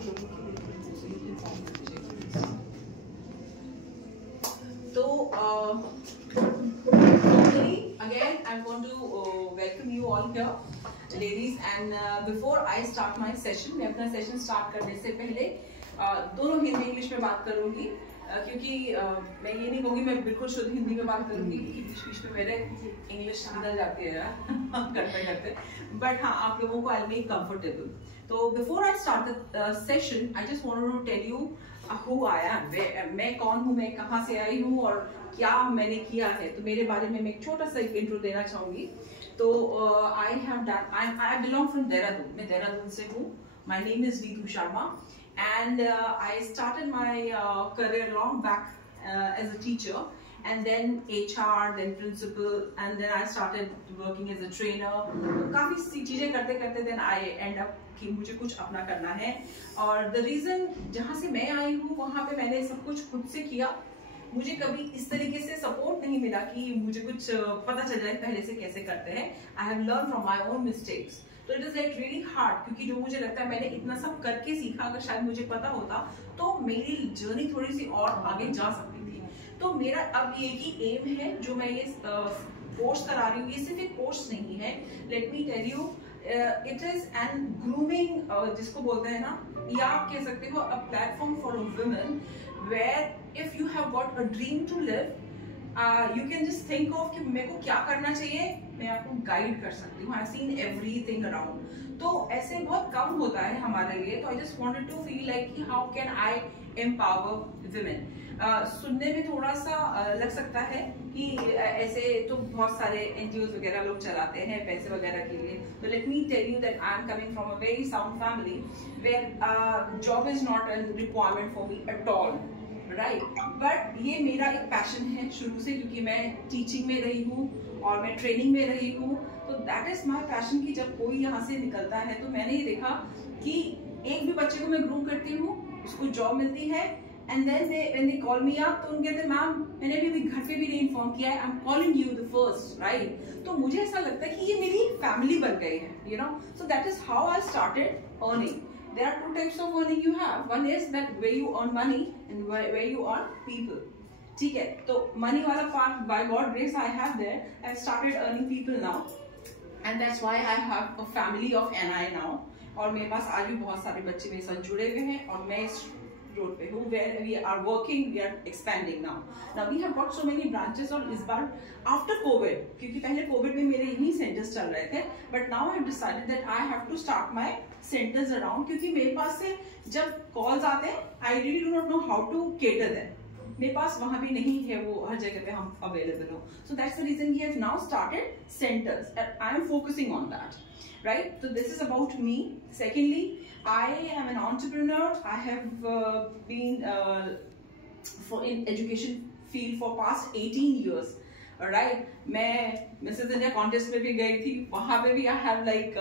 तो again I'm going to welcome you all here, ladies, and before I start my session, मैं अपना session start करने से पहले दोनों हिंदी इंग्लिश में बात करूंगी, क्योंकि मैं ये नहीं कहूँगी मैं बिल्कुल शुद्ध हिंदी में बात करूंगी, क्योंकि बीच में मेरे इंग्लिश निकल जाती है करते करते, बट हाँ आप लोगों को आई मेक कंफर्टेबल. तो before I start the session I just wanted to tell you who I am, मैं कौन हूँ, मैं कहाँ से आई हूँ और क्या मैंने किया है. तो मेरे बारे में मैं एक छोटा सा इंट्रो देना चाहूंगी. तो I belong from देहरादून, मैं देहरादून से हूँ. My name is Neetu Sharma and I started my career long back as a teacher, and then HR, then principal, and then I started working as a trainer. काफी सी चीजें करते करते then I end up कि मुझे कुछ अपना करना है. और the reason जहाँ से मैं आई हूँ वहाँ पे मैंने सब कुछ खुद से किया. मुझे कभी इस तरीके से सपोर्ट नहीं मिला कि मुझे कुछ पता चल जाए पहले से कैसे करते हैं. I have learned from my own mistakes. तो it is like really hard, क्योंकि जो मुझे लगता है मैंने इतना सब करके सीखा, अगर शायद मुझे पता होता तो मेरी जर्नी थोड़ी सी और आगे जा सकती थी. तो मेरा अब ये की एम है, जो मैं ये कोर्स करा रही हूँ, ये सिर्फ एक कोर्स नहीं है. Let me tell you, it is an grooming, जिसको बोलते हैं ना, या आप कह सकते हो a platform for a women where if you have got a dream to live, you can just think of कि मेरे को क्या करना चाहिए, मैं आपको गाइड कर सकती हूँ. I have seen everything around. तो ऐसे बहुत कम होता है हमारे लिए. तो I just wanted to feel like कि how can I empower women. सुनने में थोड़ा सा लग सकता है कि ऐसे तो बहुत सारे एनजीओज वगैरह लोग चलाते हैं पैसे वगैरह के लिए. तो let me tell you that I am coming from a very sound family where job is not a requirement for me at all, right. But ये मेरा एक पैशन है शुरू से, क्योंकि मैं टीचिंग में रही हूँ और मैं ट्रेनिंग में रही हूँ. तो दैट इज माई पैशन कि जब कोई यहाँ से निकलता है तो मैंने ये देखा कि एक भी बच्चे को मैं ग्रूम करती हूँ, उसको जॉब मिलती है, and then when they call me up तो उनके कहते मैम मैंने भी घर पे भी नहीं इन्फॉर्म किया है, I am calling you the first, right. तो मुझे ऐसा लगता है कि ये मेरी फैमिली बन गई है, you know. So that is how I started earning. There are two types of earning you have. One is that where you earn money and where you earn people. ठीक है. तो money वाला part by God grace I have there. I've started earning people now, and that's why I have a family of NI now. और मेरे पास आज भी बहुत सारे बच्चे मेरे साथ जुड़े हुए हैं और मैं इस रोड पे हूँ where we are working, we are expanding now. Now we have got so many branches. और इस बार after COVID, क्योंकि पहले COVID में मेरे यही सेंटर्स चल रहे थे, but now I have decided that I have to start my centers around, क्योंकि मेरे पास से जब कॉल्स आते हैं I really do not know how to cater them. मेरे पास वहां भी नहीं है वो हर जगह पे हम अवेलेबल हो. So that's the reason we have now started centers and I am focusing on that. Right, so this is about me. Secondly, I am an entrepreneur. I have been in education field for past 18 years. Right, मैं Mrs. India contest में भी गई थी, वहाँ पे भी I have like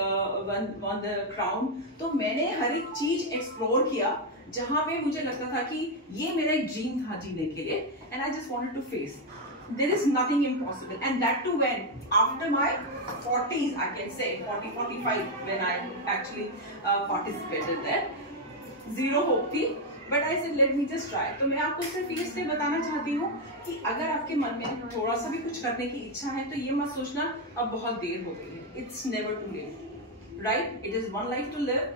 won the crown. तो मैंने हर एक चीज एक्सप्लोर किया जहाँ पे मुझे लगता था कि ये मेरा एक ड्रीम था जीने के लिए, and I just wanted to face. There is nothing impossible, and that too when after my 40s, I can say 40, 45, when I actually participated there. Zero hope थी, but I said let me just try. तो मैं आपको सिर्फ इसलिए बताना चाहती हूँ कि अगर आपके मन में थोड़ा सा भी कुछ करने की इच्छा है तो ये मत सोचना अब बहुत देर हो गई है. It's never too late, right? It is one life to live,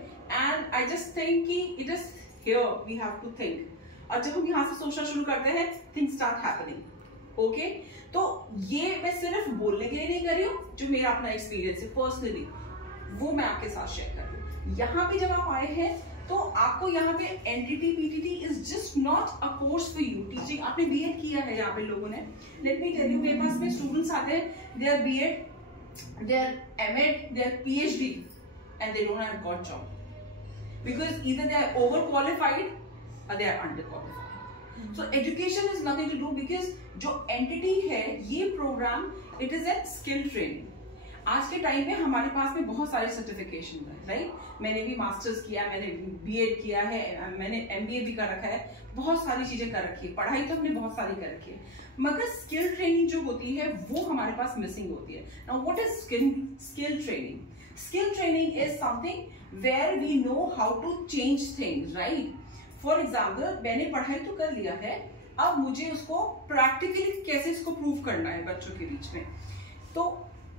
and I just think कि it is here we have to think. और जब हम यहाँ से सोचना शुरू करते हैं, things start happening. ओके, तो ये मैं सिर्फ बोलने के लिए नहीं कर रही हूँ, जो मेरा अपना एक्सपीरियंस है पर्सनली वो मैं आपके साथ शेयर कर रही हूँ. यहाँ पे जब आप आए हैं तो आपको यहाँ पे NDT PTT is just not a course for you. Teaching आपने बीएड किया है यहाँ पे लोगों ने. लेट मी टेल यू, मेरे पास में स्टूडेंट्स आते हैं, they are BEd, they are MEd, they are PhD, and they don't have got job because either they are over qualified और they are under qualified. So education is nothing to do, because जो entity है ये program, it is a skill training. आज के time में हमारे पास में बहुत सारे सर्टिफिकेशन है, राइट? मैंने भी मास्टर्स किया, मैंने बीएड किया है, मैंने एमबीए भी कर रखा है, बहुत सारी चीजें कर रखी है, पढ़ाई तो हमने बहुत सारी कर रखी है, मगर स्किल ट्रेनिंग जो होती है वो हमारे पास मिसिंग होती है। Now what is skill training? Skill training is something where we know how to change things, right? For example, मैंने पढ़ाई तो कर लिया है, अब मुझे उसको प्रैक्टिकली कैसे इसको प्रूव करना है बच्चों के बीच में। तो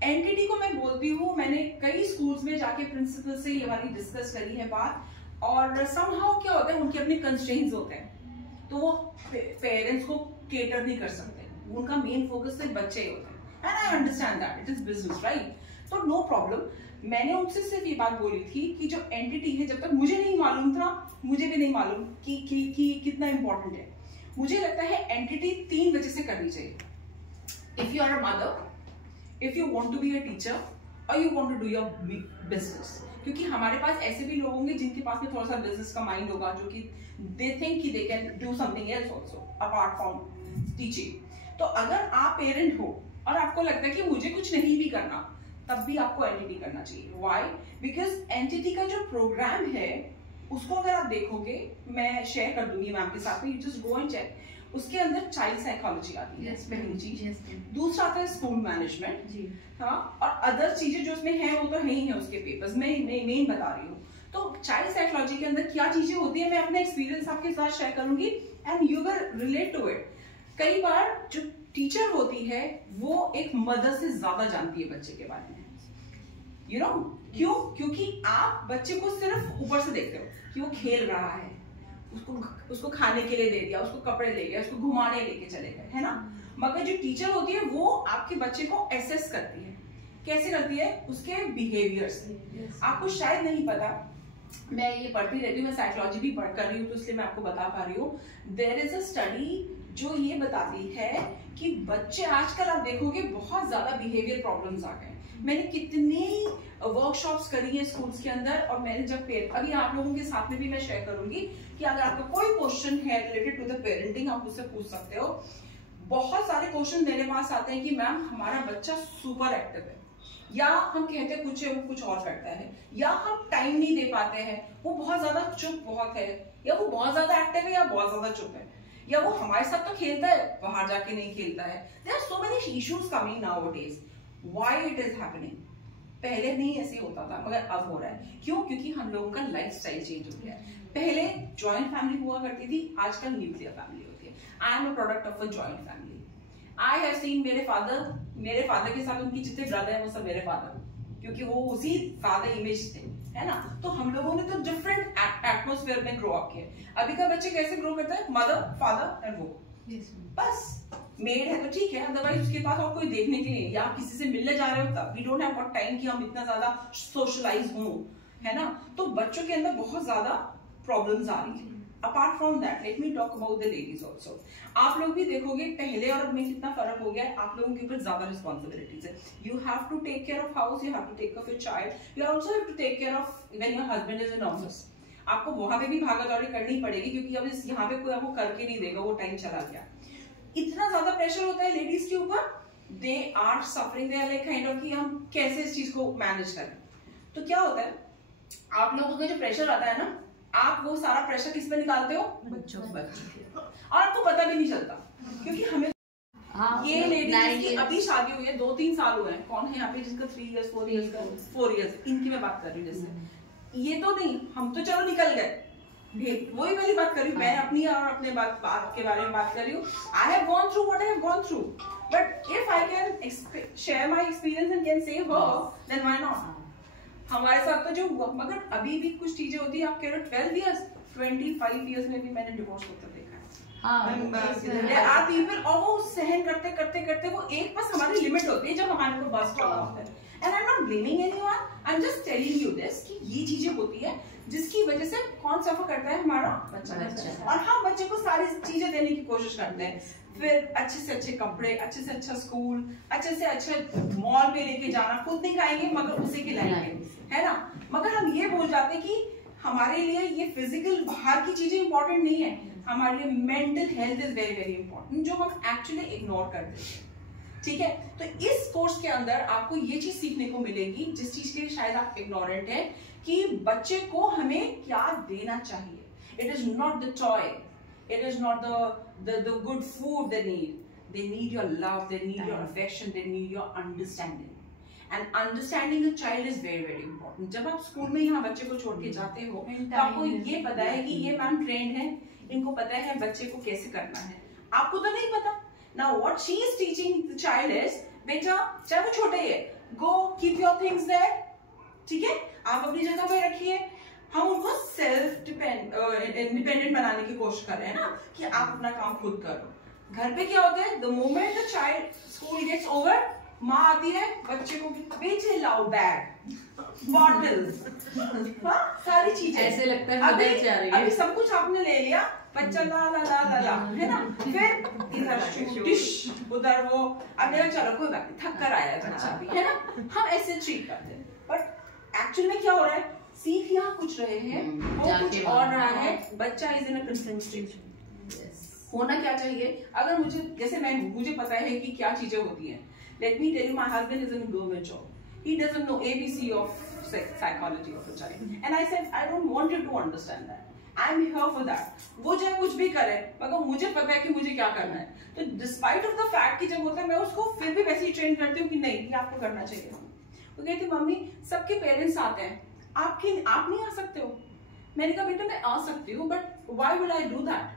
एंटिटी को मैं बोलती हूँ, मैंने कई स्कूल्स में जाके प्रिंसिपल से ये वाली डिस्कस करी है बात, और समहाउ क्या होता है, उनके अपने कंस्ट्रेंट्स होते हैं, तो वो पेरेंट्स को केटर नहीं कर सकते, उनका मेन फोकस सिर्फ बच्चे ही होते हैं, and I understand that it is business, right? तो नो प्रॉब्लम। मैंने उनसे सिर्फ ये बात बोली थी कि जो एंटिटी है, जब तक मुझे नहीं मालूम था, मुझे भी नहीं मालूम कि कितना इंपॉर्टेंट है, मुझे लगता है एंटिटी 3 वजह से करनी चाहिए। If you are a mother, if you want to be a teacher or you want to do your business, क्योंकि हमारे पास ऐसे भी लोग होंगे जिनके पास में थोड़ा सा बिजनेस का माइंड होगा, जो कि they think कि they can do something else also apart from teaching। तो अगर आप पेरेंट हो और आपको लगता है कि मुझे कुछ नहीं भी करना, तब भी आपको एंटिटी करना चाहिए। Why? Because एंटिटी का जो प्रोग्राम है उसको अगर आप देखोगे, मैं शेयर कर दूंगी मैम के साथ में, you just go and check. उसके अंदर चाइल्ड साइकोलॉजी आती है, पहली चीज। दूसरा आता है स्कूल मैनेजमेंट, हाँ, और अदर चीजें जो उसमें है वो तो है ही है उसके पेपर्स में, मेन बता रही हूँ। तो चाइल्ड साइकोलॉजी के अंदर क्या चीजें होती है, मैं अपना एक्सपीरियंस आपके साथ शेयर करूंगी and you will relate to it. कई बार जो टीचर होती है वो एक मदर से ज्यादा जानती है बच्चे के बारे में, यू नो क्यों? क्योंकि आप बच्चे को सिर्फ ऊपर से देखते हो कि वो खेल रहा है, उसको खाने के लिए दे दिया, उसको कपड़े ले गए, उसको घुमाने लेके चले गए, है ना? मगर जो टीचर होती है वो आपके बच्चे को एसेस करती है। कैसे करती है? उसके बिहेवियर से। आपको शायद नहीं पता, मैं ये पढ़ती रहती हूँ, मैं साइकोलॉजी भी पढ़ कर रही हूँ, तो इसलिए मैं आपको बता पा रही हूँ। देयर इज अ स्टडी जो ये बताती है कि बच्चे आजकल आप देखोगे बहुत ज्यादा बिहेवियर प्रॉब्लम्स आ गए। मैंने कितने वर्कशॉप्स करी हैं स्कूल्स के अंदर, और मैंने जब अभी आप लोगों के साथ में भी मैं शेयर करूंगी कि अगर आपका कोई क्वेश्चन है रिलेटेड टू द पेरेंटिंग, आप मुझसे पूछ सकते हो। बहुत सारे क्वेश्चन मेरे पास आते हैं कि मैम हमारा बच्चा सुपर एक्टिव है, या हम कहते हैं कुछ है वो कुछ और करता है, या हम टाइम नहीं दे पाते हैं, वो बहुत ज्यादा चुप बहुत है, या वो बहुत ज्यादा एक्टिव है या बहुत ज्यादा चुप है, या वो हमारे साथ तो खेलता है बाहर जाके नहीं खेलता है। There are so many issues coming nowadays. Why it is happening? पहले नहीं ऐसे होता था, मगर अब हो रहा है। क्यों? क्योंकि हम लोगों का लाइफस्टाइल चेंज हो गया है। पहले जॉइंट फैमिली हुआ करती थी, आजकल न्यूक्लियर फैमिली होती है। I am a product of a joint family. I have scene मेरे फादर के साथ उनकी जितने ब्रदर हैं वो सब मेरे फादर, क्योंकि वो उसी फादर इमेज थे, है ना? तो हम लोगों ने तो डिफरेंट एटमोस्फेयर में ग्रो अप किया। अभी का बच्चे कैसे ग्रो करता है? मदर, फादर एंड वो, बस। मेड है तो ठीक है, अदरवाइज उसके पास और कोई देखने के लिए, या आप किसी से मिलने जा रहे हो तब we don't have got time कि हम इतना ज्यादा सोशलाइज हो, है ना? तो बच्चों के अंदर बहुत ज्यादा प्रॉब्लम्स आ रही है। Apart from that, let me talk about the ladies also. आप लोग भी देखोगे पहले और अब में कितना फर्क हो गया है। आप लोगों के ऊपर ज्यादा रिस्पॉन्सिबिलिटीज है। You have to take care of house, you have to take care of your child, you also have to take care of when your husband is in office. आपको वहां पे भी भागा दौड़ी करनी पड़ेगी, क्योंकि अब यहाँ पे कोई आपको करके नहीं देगा, वो टाइम चला गया। इतना ज्यादा प्रेशर होता है लेडीज के ऊपर, they are suffering, they are like kind of कि हम कैसे इस चीज को मैनेज करें। तो क्या होता है, आप लोगों का जो प्रेशर आता है ना, आप वो सारा प्रेशर किस पे निकालते हो? बच्चों पर। और आपको पता भी नहीं चलता, क्योंकि हमें ये लेडीज की अभी शादी हुई है, 2-3 साल हुए हैं। कौन है यहाँ पे जिसका 3 इयर्स 4 इयर्स, इनकी मैं बात कर रही हूँ। जैसे ये तो नहीं, हम तो चलो निकल गए, वही वाली बात कर रही हूँ मैं, अपनी और अपने बात के बारे में बात कर रही हूँ। I have gone through what I have gone through, but if I can share my experience and can save her, then why not? हमारे साथ तो जो हुआ, मगर अभी भी कुछ चीजें होती है। आप कह रहे हो 12 इयर्स, 25 इयर्स में भी मैंने डिवोर्स होता देखा है। आप इवन और वो सहन करते करते करते वो एक बस हमारी लिमिट होती है जब हमारे को बस होता है। And I am not blaming anyone, I am just telling you this कि ये चीजें होती है जिसकी वजह से कौन सफर करता है? हमारा बच्चा। और हम बच्चे को सारी चीजें देने की कोशिश करते हैं, फिर अच्छे से अच्छे कपड़े, अच्छे से अच्छा स्कूल, अच्छे से अच्छे मॉल पे लेके जाना, खुद नहीं खाएंगे मगर उसे खिलाएंगे, है ना? मगर हम ये भूल जाते कि हमारे लिए ये फिजिकल बाहर की चीजें इंपॉर्टेंट नहीं है, हमारे लिए mental health is very very important, जो हम एक्चुअली इग्नोर करते हैं। ठीक है। तो इस कोर्स के अंदर आपको ये चीज सीखने को मिलेगी जिस चीज के लिए शायद आप इग्नोरेंट है, कि बच्चे को हमें क्या देना चाहिए। It is not the toy, it is not the good food they need your love, they need your affection, they need your understanding. And understanding the child is very very important. जब आप school में यहाँ बच्चे को छोड़ के जाते हो तो आपको ये पता है कि ये मैम ट्रेंड है, इनको पता है बच्चे को कैसे करना है, आपको तो नहीं पता। Now what she is teaching the child is, बेटा चाहे वो छोटे है, go keep your things there, ठीक है, आप अपनी जगह पे रखिए। हम उनको सेल्फ इंडिपेंडेंट बनाने की कोशिश कर रहे हैं ना, कि आप अपना काम खुद करो। घर पे क्या होता है, the moment the child school gets over, माँ आती है बच्चे को बेचे लाओ बैग, बॉटल्स, हाँ सारी चीजें, ऐसे लगता है अभी सब कुछ आपने ले लिया, बच्चा ला ला ला ला ला, है ना, फिर इधर डिश उधर वो, अब चलो कोई बात नहीं, थक कर आया बच्चा भी, है ना, हम ऐसे ट्रीट करते हैं। बट एक्चुअल में क्या हो रहा है, सीख यहाँ कुछ रहे हैं, वो कुछ और रहा है, बच्चा is in a confused state. होना क्या चाहिए, अगर मुझे जैसे मुझे पता है कि क्या चीजें होती हैं। Let me tell you, my husband is in a government job. He doesn't know ABC of psychology of a child. And I said, I don't want you to understand that. I'm here for that. वो चाहे कुछ भी करे, मगर मुझे पता है कि मुझे क्या करना है। तो डिस्पाइट ऑफ द फैक्ट कि जब होता है मैं उसको फिर भी वैसे ही ट्रेन करती हूँ कि नहीं ये आपको करना चाहिए। वो कहती मम्मी सबके पेरेंट्स आते हैं, आप नहीं आ सकते हो। मैंने कहा बेटा मैं आ सकती हूँ, but why would I do that,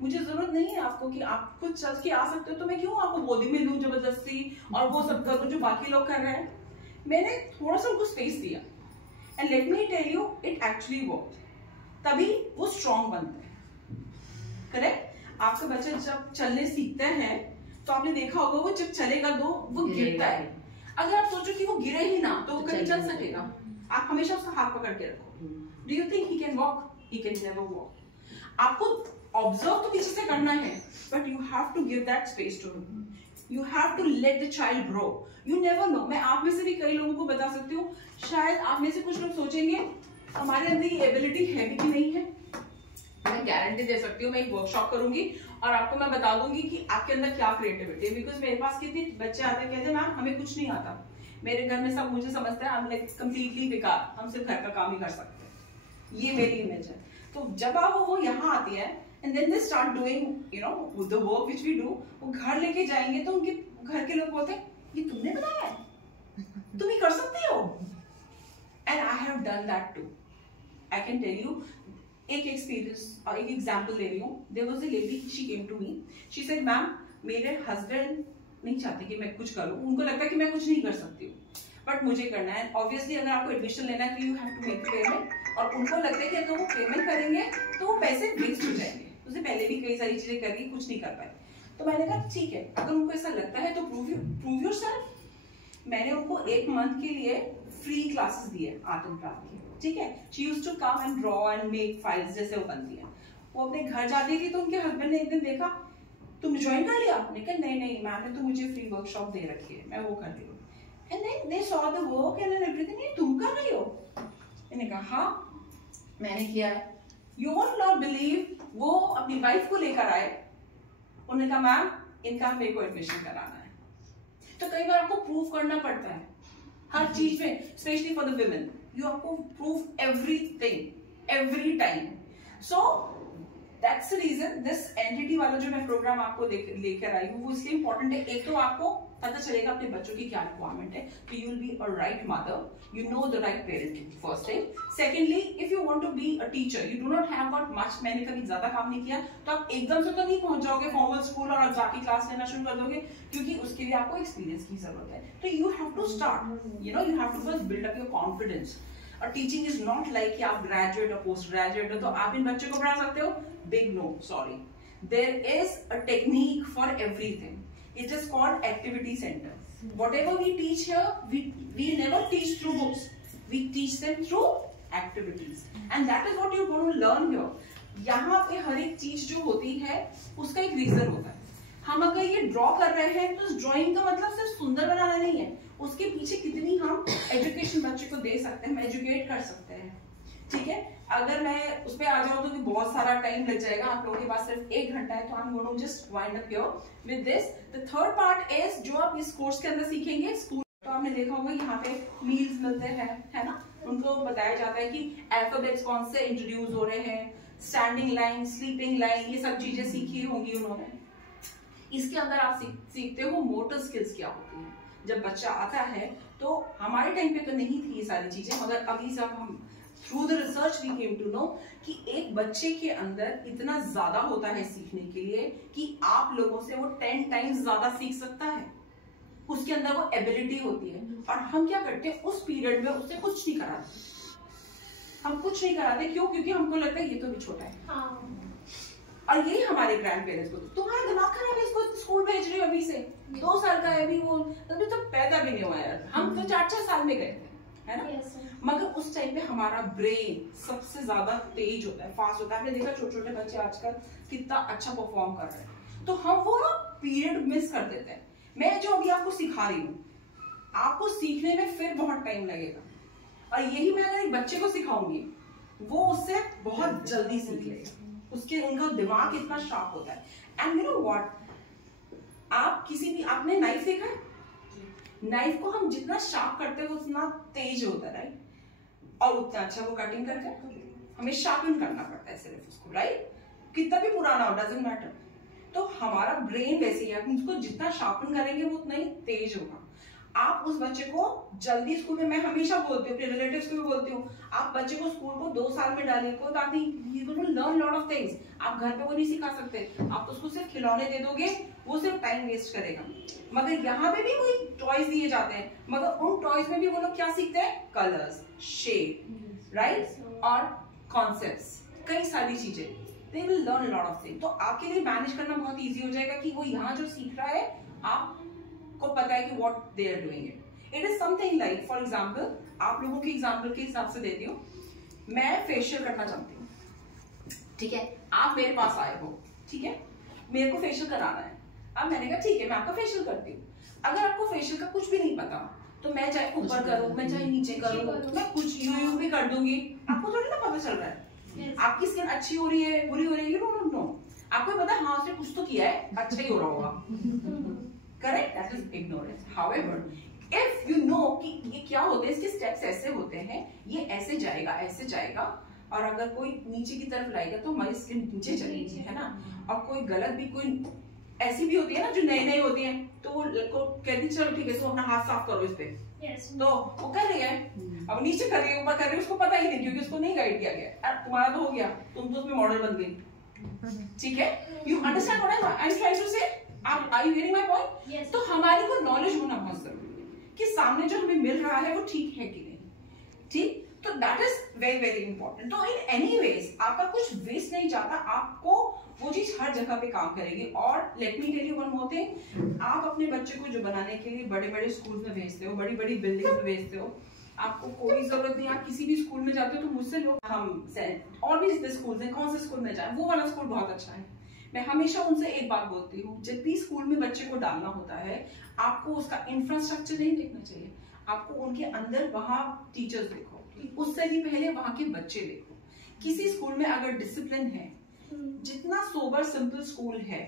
मुझे जरूरत नहीं है आपको कि आप खुद चल के आ सकते हो, तो मैं क्यों आपको गोदी में लूं जबरदस्ती और वो सब करूं जो बाकी लोग कर रहे हैं। मैंने थोड़ा सा उनको स्पेस दिया, and let me tell you it actually work. तभी वो स्ट्रॉन्ग बनते हैं, करेक्ट। आपका बच्चा जब चलने सीखता है तो आपने देखा होगा वो जब चलेगा वो गिरता है। अगर आप सोचो कि वो गिरे ही ना तो वो कभी चल सकेगा, आप हमेशा उसका हाथ पकड़ के रखो। Do you think he can walk, he can never walk. आपको ऑब्जर्व तो पीछे से करना है, but you have to give that space to him, you have to let the child grow. You never know, मैं आप में से भी कई लोगों को बता सकती हूँ, शायद आप में से कुछ लोग सोचेंगे हमारे अंदर ये एबिलिटी है भी कि नहीं है। मैं गारंटी दे सकती हूँ, मैं एक वर्कशॉप करूंगी और आपको मैं बता दूंगी कि आपके अंदर क्या क्रिएटिविटी है। बिकॉज मेरे पास कितने बच्चे आते हैं, कहते हैं मैम हमें कुछ नहीं आता, मेरे घर में सब मुझे समझता है, हम लाइक कंप्लीटली बेकार, हम सिर्फ घर का काम ही कर सकते हैं, ये मेरी इमेज है। तो जब आप वो यहाँ आती है and then they start doing you know the work which we do, वो घर लेके जाएंगे तो उनके घर के लोग बोलते हैं ये तुमने बनाया है, तुम ही कर सकती हो। and I have done that too. I can tell you एक एक्सपीरियंस और एक एग्जांपल ले रही हूँ। there was a lady, she came to me, she said ma'am मेरे हस्बैंड नहीं चाहते कि मैं कुछ करूँ, उनको लगता है कि मैं कुछ नहीं कर सकती हूँ, बट मुझे करना है। ऑब्वियसली अगर आपको एडमिशन लेना है तो you have to make payment, और उनको लगता है कि अगर वो पेमेंट करेंगे तो वो पैसे वेस्ट हो जाएंगे। उसने पहले भी कई सारी चीजें करी, कुछ नहीं कर पाए। तो मैंने कहा ठीक है, अगर उनको ऐसा लगता है तो प्रूव योरसेल्फ। मैंने उनको 1 मंथ के लिए फ्री क्लासेस दिए आर्ट एंड क्राफ्ट की, ठीक है। She used to come and draw and make files जैसे वो बनती है। वो अपने घर जाती थी तो उनके हस्बैंड ने एक दिन देखा, तुम ज्वाइन कर लिया? मैंने कहा नहीं मैम ने तो मुझे फ्री वर्कशॉप दे रखी है, मैं वो कर रही हूँ। And then they saw the work and everything. ये तुम कर रही हो? मैंने कहा हाँ मैंने किया है। You won't not believe, वो अपनी वाइफ को लेकर आए, उन्होंने कहा मैम इनका मेरे को एडमिशन कराना है। तो कई बार आपको प्रूव करना पड़ता है हर चीज में, specially for the women, you have to prove everything every time. So that's the reason this entity वाला जो मैं प्रोग्राम आपको लेकर आई हूँ वो इसलिए इंपॉर्टेंट है। एक तो आपको पता चलेगा अपने बच्चों की क्या रिक्वायरमेंट है, तो you will be a right mother, you know the right parenting, first thing. Secondly, if you want to be a teacher, you do not have got much, मैंने कभी ज्यादा काम नहीं किया, तो आप एकदम से तो नहीं पहुंच जाओगे फॉर्मल स्कूल और आप जाके क्लास लेना शुरू कर दोगे, क्योंकि उसके लिए आपको एक्सपीरियंस की जरूरत है। तो you have to start, you know, you have to first build up your confidence. और टीचिंग इज नॉट लाइक कि आप ग्रेजुएट और पोस्ट ग्रेजुएट हो तो आप इन बच्चों को पढ़ा सकते हो। Big no, sorry, there is a technique for everything. It is called activity center. Whatever we teach here, we never teach through books. We teach them through activities, and that is what you're going to learn here. यहाँ पे हर एक चीज जो होती है उसका एक reason होता है। हम अगर ये ड्रॉ कर रहे हैं तो इस ड्रॉइंग का मतलब सिर्फ सुंदर बनाना नहीं है, उसके पीछे कितनी हम एजुकेशन बच्चे को दे सकते हैं, हम एजुकेट कर सकते हैं। ठीक है, अगर मैं उस पे आ जाऊं तो बहुत सारा टाइम लग जाएगा, आप लोगों के पास सिर्फ 1 घंटा है, तो I am going to just wind up here with this. The third part is जो आप इस कोर्स के अंदर सीखेंगे, स्कूल तो आपने देखा होगा यहाँ पे मील्स मिलते हैं, है ना, उनको बताया जाता है कि अल्फाबेट्स कौन से इंट्रोड्यूस हो रहे हैं, स्टैंडिंग लाइन, स्लीपिंग लाइन, ये सब चीजें सीखी होंगी उन्होंने। इसके अंदर आप सीखते हो मोटर स्किल्स क्या होती है। जब बच्चा आता है तो हमारे टाइम पे तो नहीं थी ये सारी चीजें, मगर अभी जब हम through the research we came to know कि एक बच्चे के अंदर इतना ज्यादा होता है सीखने के लिए कि आप लोगों से वो 10 टाइम्स ज्यादा सीख सकता है, उसके अंदर वो एबिलिटी होती है। और हम क्या करते हैं उस पीरियड में उससे कुछ नहीं कराते, हम कुछ नहीं कराते, क्यों? क्योंकि हमको लगता है ये तो भी छोटा है। और यही हमारे ग्रैंड पेरेंट्स को, तुम्हारा दिमाग खराब है, इसको स्कूल भेज रही हो अभी से, 2 साल का है अभी, वो अभी तो पैदा भी नहीं हुआ यार, हम तो 4-4 साल में गए थे, है ना। मगर उस टाइम पे हमारा ब्रेन सबसे ज्यादा तेज होता है, फास्ट होता है। आपने देखा छोटे छोटे बच्चे आजकल कितना अच्छा परफॉर्म कर रहे हैं, तो हम वो पीरियड मिस कर देते हैं। मैं जो अभी आपको सिखा रही हूँ, आपको सीखने में फिर बहुत टाइम लगेगा, और यही मैं अगर एक बच्चे को सिखाऊंगी वो उससे बहुत जल्दी सीख लेगा, उसके उनका दिमाग इतना शार्प होता है। एंड यू नो व्हाट, आप किसी भी, आपने नाइफ देखा है, नाइफ को हम जितना शार्प करते हैं वो उतना तेज होता है, राइट, और उतना अच्छा वो कटिंग करके हमें शार्पन करना पड़ता है सिर्फ उसको, राइट, कितना भी पुराना हो, डजंट मैटर। तो हमारा ब्रेन वैसे ही है, हम उसको जितना शार्पन करेंगे वो उतना ही तेज होगा। आप उस बच्चे को जल्दी स्कूल में, मैं हमेशा बोलती हूँ, अपने रिलेटिव्स को भी बोलती हूँ, आप बच्चे को स्कूल को 2 साल में डालिए, कोई बात नहीं, he will learn lot of things। आप घर पे वो नहीं सिखा सकते, आप उसको सिर्फ खिलौने दे दोगे, वो सिर्फ टाइम वेस्ट करेगा। मगर यहाँ पे भी कोई टॉयज दिए जाते हैं, मगर उन टॉयज में भी वो लोग क्या सीखते हैं, कलर्स, शेप, राइट, और कॉन्सेप्ट्स, कई सारी चीजें, they will learn a lot of things। तो आपके लिए मैनेज करना बहुत इजी हो जाएगा कि वो यहाँ जो सीख रहा है आपको पता है कि what they are doing it is something like, for example, आप लोगों के एग्जाम्पल के हिसाब से देती हूँ, मैं फेशियल करना चाहती हूँ, ठीक है, आप मेरे पास आए हो, ठीक है, मेरे को फेशियल कराना है। अब मैंने कहा ठीक है मैं आपका फेशियल करती हूँ। अगर आपको फेशियल का कुछ भी नहीं पता तो मैं चाहे ऊपर करूँ, मैं चाहे नीचे करूँ, मैं कुछ यूं भी कर दूंगी, आपको थोड़ी ना पता चल रहा है आपकी स्किन अच्छी हो रही है, बुरी हो रही है, यू डोंट नो। आपको पता है हाँ उसने कुछ तो किया है, अच्छा ही हो रहा होगा, correct, that is ignorance. However if you know कि ये क्या होते हैं, इसके स्टेप्स ऐसे होते हैं, ये ऐसे जाएगा, ऐसे जाएगा, और अगर कोई नीचे की तरफ लाएगा तो हमारी स्किन नीचे चलेगी, है ना। और कोई गलत भी, कोई ऐसी भी होती है ना जो नई नई होती है, तो वो कहती चलो ठीक है तो अपना हाथ साफ करो इस पे, तो वो कर रही है, अब नीचे कर रही है, ऊपर कर रही है, उसको पता ही नहीं क्योंकि उसको नहीं गाइड किया गया। तुम्हारा तो हो गया, तुम तो उसमें मॉडल बन गई, ठीक है। You understand what I am trying to say, are you getting my point. तो हमारे को नॉलेज होना बहुत जरूरी है कि सामने जो हमें मिल रहा है वो ठीक है कि नहीं, ठीक, तो that is very very important. तो इन एनी वेज आपका कुछ वेस्ट नहीं जाता, आपको वो चीज हर जगह पे काम करेगी। और let me tell you one more thing, आप अपने बच्चे को जो बनाने के लिए बड़े बड़े स्कूल में भेजते हो, बड़ी बड़ी बिल्डिंग में भेजते हो, आपको कोई जरूरत नहीं, आप किसी भी स्कूल में जाते हो तो मुझसे लोग, हम और भी स्कूल हैं, कौन से स्कूल में जाए, वो वाला स्कूल बहुत अच्छा है। मैं हमेशा उनसे एक बात बोलती हूँ, जब भी स्कूल में बच्चे को डालना होता है आपको उसका इंफ्रास्ट्रक्चर नहीं देखना चाहिए, आपको उनके अंदर वहाँ टीचर्स देखो, उससे भी पहले वहाँ के बच्चे देखो। किसी स्कूल में अगर डिसिप्लिन है, जितना सोबर सिंपल स्कूल है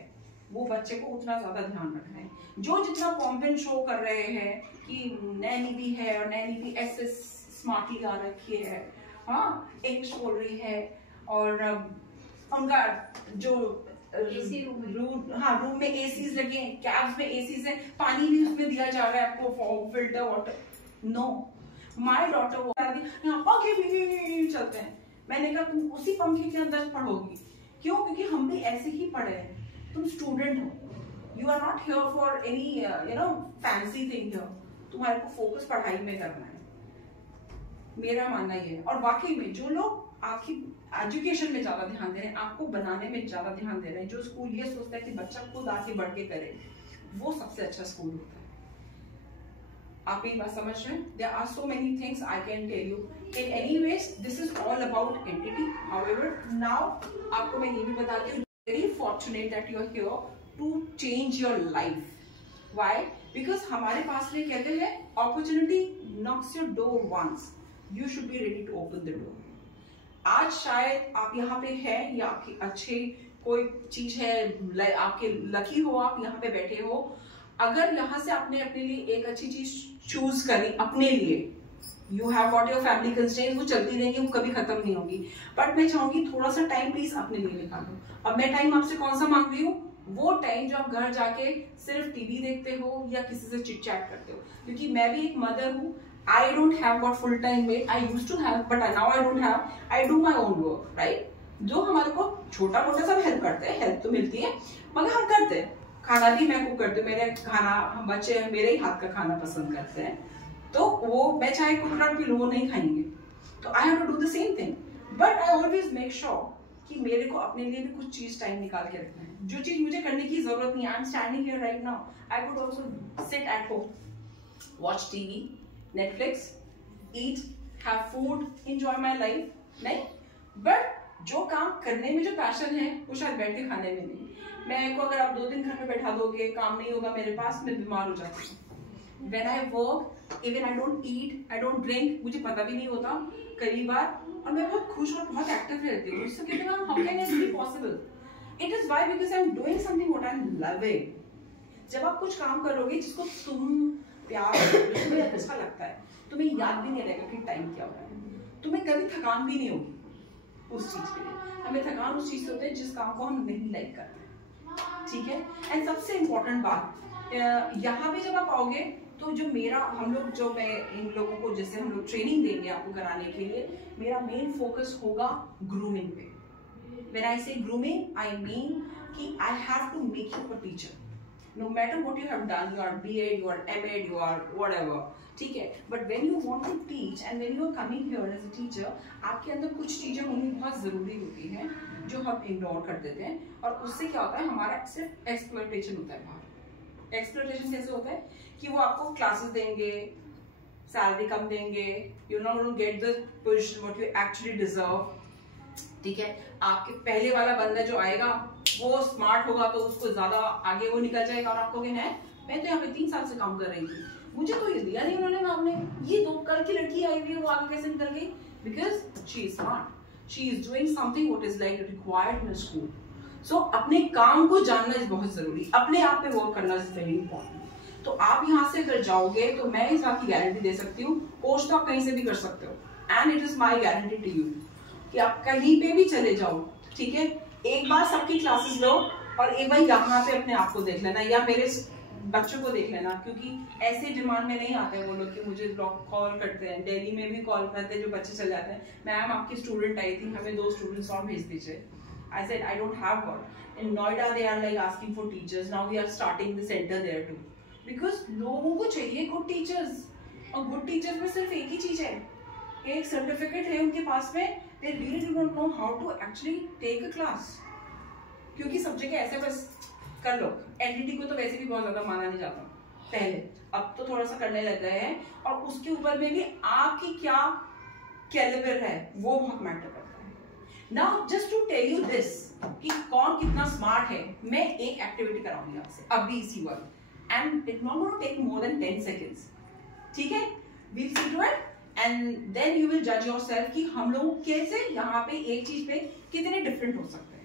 वो बच्चे को उतना ज्यादा ध्यान रखना है। जो जितना पॉम्प शो कर रहे हैं कि नैनी भी है और नैनी भी ऐसे स्मार्टली आ रखी है, हाँ इंग्लिश बोल रही है, और उनका जो रूम में एसीज लगे, कैब्स में एसीज है, पानी भी उसमें दिया जा रहा है आपको, fog filter water, no my daughter वो यहाँ पंखे भी चलते हैं। मैंने कहा तुम उसी पंखे के अंदर पढ़ोगी, क्यों? क्योंकि हम भी ऐसे ही पढ़े हैं, तुम स्टूडेंट हो, you are not here for any you know fancy thing here, तुम्हारे को फोकस पढ़ाई में करना है, मेरा मानना ये है। और वाकई में जो लोग आपकी एजुकेशन में ज्यादा ध्यान दे रहे हैं, आपको बनाने में ज्यादा ध्यान दे रहे हैं, जो स्कूल ये सोचता है कि बच्चा खुद आगे बढ़ के करे, वो सबसे अच्छा स्कूल होता है। आप ये बात समझ रहे हैं? There are so many things I can tell you. In any ways, this is all about entity. However, now आपको मैं ये भी बताती हूँ, very fortunate that you are here to change your life. Why? Because हमारे पास में कहते हैं opportunity knocks your door once. You should be ready to open the door. आज शायद आप यहाँ पे हैं या आपकी अच्छी कोई चीज है, आपके लकी हो, आप यहाँ पे बैठे हो। अगर यहाँ से आपने अपने लिए एक अच्छी चीज चूज करी अपने लिए, you have got your family constraints, वो चलती रहेंगी, वो कभी खत्म नहीं होगी। बट मैं चाहूंगी थोड़ा सा टाइम प्लीज अपने लिए निकालो। अब मैं टाइम आपसे कौन सा मांग रही हूँ? वो टाइम जो आप घर जाके सिर्फ टीवी देखते हो या किसी से चिट चैट करते हो। क्योंकि मैं भी एक मदर हूँ, I don't have got full time maid. I used to have, but now I don't have. I do my own work, right? जो हमारे को छोटा मोटा सब हेल्प करते हैं, हेल्प तो मिलती है, मगर हम करते हैं। खाना भी मैं कुक करती हूँ, मेरे खाना हम बच्चे मेरे ही हाथ का खाना पसंद करते हैं, तो वो मैं चाहे कुकराट भी लो नहीं खाएंगे, तो I have to do the same thing. But I always make sure कि मेरे को अपने लिए भी कुछ चीज टाइम निकाल के रखना है, जो चीज मुझे करने की जरूरत नहीं है। I'm standing here right now. I could also sit at home, watch TV. Netflix, eat, have food, enjoy my life, नहीं? But जो काम करने में जो पैशन है वो शायद बैठ के खाने में नहीं। मैं को अगर आप 2 दिन घर में बैठा दोगे, काम नहीं होगा मेरे पास, मैं बीमार हो जाती हूँ। When I work, even I don't eat, I don't drink, मुझे पता भी नहीं होता कई बार, और मैं बहुत खुश और बहुत एक्टिव रहती हूँ। उससे कहते हैं how can it be possible? It is why because I'm doing something what I'm loving. जब आप कुछ काम करोगे जिसको तुम प्यार तुम्हें अच्छा लगता है, तुम्हें याद भी नहीं रहेगा कि टाइम क्या हो रहा है, तुम्हें कभी थकान भी नहीं होगी उस चीज के लिए। हमें थकान उस चीज से होती है जिस काम को हम नहीं लाइक करते, ठीक है। एंड सबसे इम्पोर्टेंट बात, यहाँ पे जब आप आओगे तो जो मेरा हम लोग जो मैं इन लोगों को जैसे हम लोग ट्रेनिंग देंगे आपको कराने के लिए, मेरा मेन फोकस होगा ग्रूमिंग पे। When I say grooming, I mean कि I have to make you a teacher. No matter what you have done, you are B.Ed, you are M.Ed, you are whatever, ठीक है। But when you want to teach and when you are coming here as a teacher, आपके अंदर कुछ चीजें होनी बहुत जरूरी होती हैं जो हम इग्नोर कर देते हैं, और उससे क्या होता है, हमारा सिर्फ एक्सप्लॉयटेशन होता है बाहर। एक्सप्लॉयटेशन कैसे होता है कि वो आपको क्लासेस देंगे, सैलरी कम देंगे, you not going to get the position what you actually deserve, ठीक है। आपके पहले वाला बंदा जो आएगा वो स्मार्ट होगा तो उसको ज्यादा आगे वो निकल जाएगा, और आपको कहना है मैं तो यहाँ पे 3 साल से काम कर रही थी, मुझे तो ये दिया नहीं उन्होंने काम ने, ये 2 कल की लड़की आई हुई है वो आगे कैसे निकल गई? Because she is smart, she is doing something what is like required in school. So अपने काम को जानना इज बहुत जरूरी, अपने आप पे वर्क करना इज वेरी इंपॉर्टेंट। तो आप यहाँ से अगर जाओगे तो मैं इस बात की गारंटी दे सकती हूँ, कोर्स तो आप कहीं से भी कर सकते हो, and it is my guarantee to you कि आप कहीं पे भी चले जाओ, ठीक है। एक बार सबकी क्लासेस लो और एक बार यहाँ पे अपने आप को देख लेना या मेरे बच्चों को देख लेना, क्योंकि ऐसे डिमांड में नहीं आते वो लोग कि मुझे कॉल करते हैं, दिल्ली में भी कॉल करते हैं जो बच्चे चल जाते हैं, मैम आपकी स्टूडेंट आई थी, हमें 2 स्टूडेंट्स और भेज दीजिए। I said I don't have one. In Noida they are like asking for teachers. Now we are starting the center there too. Because लोगों को चाहिए good teachers, और good teachers में सिर्फ एक ही चीज है, एक सर्टिफिकेट है उनके पास में, they really do not know how to actually take a class. क्योंकि सब जगह ऐसे बस कर लो, एनडीटी को तो वैसे भी बहुत ज्यादा माना नहीं जाता पहले, अब तो थोड़ा सा करने लग गए हैं, और उसके ऊपर में भी आपकी क्या कैलिबर है वो बहुत मैटर करता है। Now just to tell you this कि कौन कितना स्मार्ट है, मैं एक एक्टिविटी कराऊंगी आपसे अभी इसी वक्त, and it not going to take more than 10 seconds, ठीक है। We'll see to it and then you will जज योरसेल्फ कि हम लोग कैसे यहाँ पे एक चीज पे कितने डिफरेंट हो सकते हैं।